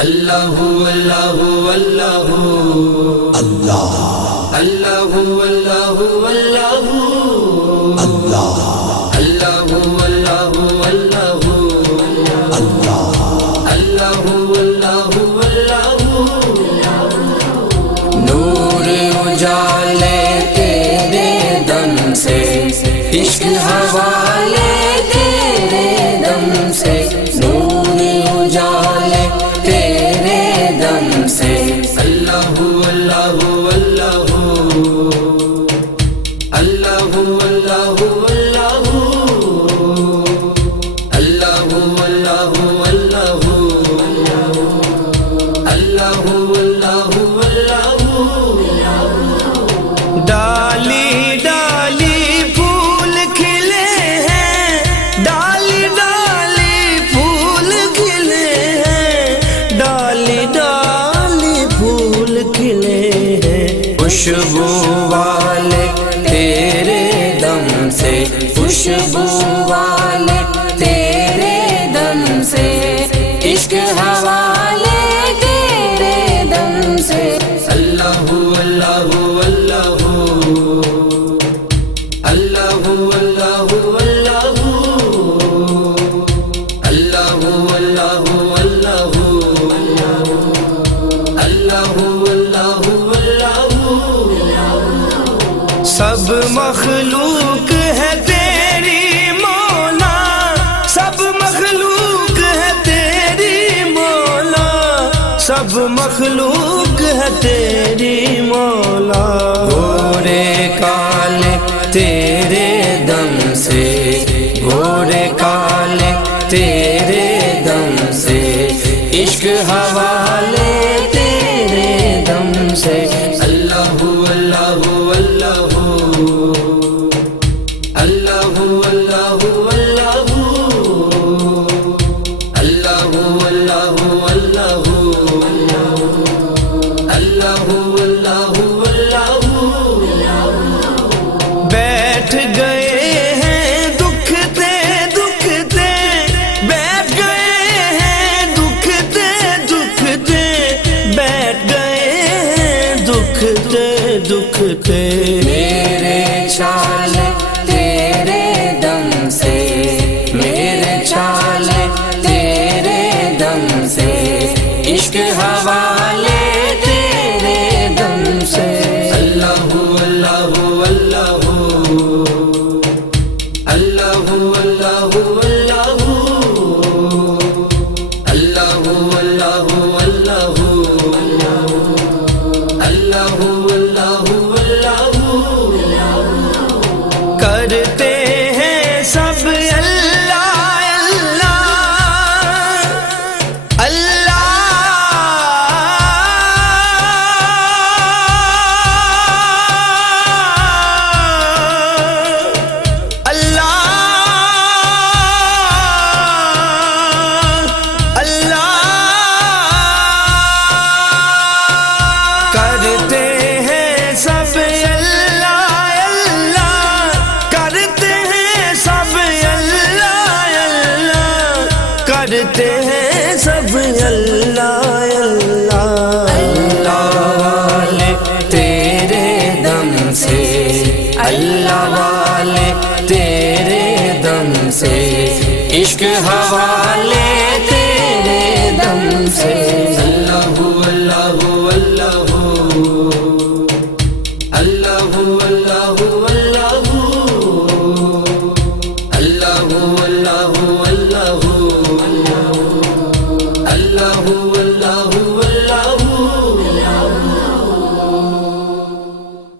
اللہ اللہ اللہ اللہ اللہ اللہ اللہ اللہ اللہ اللہ اللہ اللہ اللہ اللہ نور اجالے تیرے دم سے، عشق حوالے تیرے دم سے، نور اجالے تیرے دم سے، اللہ اللہ اللہ اللہ اللہ اللہ اللہ اللہ اللہ اللہ ڈالی ڈالی پھول کھلے ہیں، ڈالی ڈالی پھول کھلے ہیں، ڈالی ڈالی پھول کھلے ہیں، خوشبو والے تیرے دم سے، خوشبو والے تیرے دم سے، عشق حوالے تیرے دم سے، اللہ اللہ اللہ اللہ اللہ اللہ اللہ اللہ اللہ اللہ اللہ سب مخلوق ہے تیری مولا، سب مخلوق ہے تیری مولا، سب مخلوق ہے تیری مولا، گورے کالے تیرے دم سے، گورے کالے تیرے دم سے، عشق حوالے تیرے دم سے، اللہ اللہ اللہ اللہ اللہ اللہ اللہ اللہ اللہ اللہ بیٹھ گئے ہیں دکھتے دکھتے، بیٹھ گئے ہیں دکھتے دکھتے، بیٹھ گئے ہیں دکھتے دکھتے، میرے چھالے تیرے دم سے، میرے چھالے تیرے دم سے، عشق حوالے تیرے دم سے، اللہ اللہ اللہ اللہ اللہ اللہ اللہ اللہ اللہ اللہ اللہ کرتے ہیں سب اللہ اللہ اللہ کرتے ہیں سب اللہ اللہ، کرتے ہیں سب اللہ اللہ، کرتے ہیں سب اللہ اللہ، اللہ والے تیرے دم سے، اللہ والے تیرے دم سے، عشق حوالے تیرے دم سے، اللہ اللہ اللہ اللہ اللہ اللہ اللہ اللہ اللہ اللہ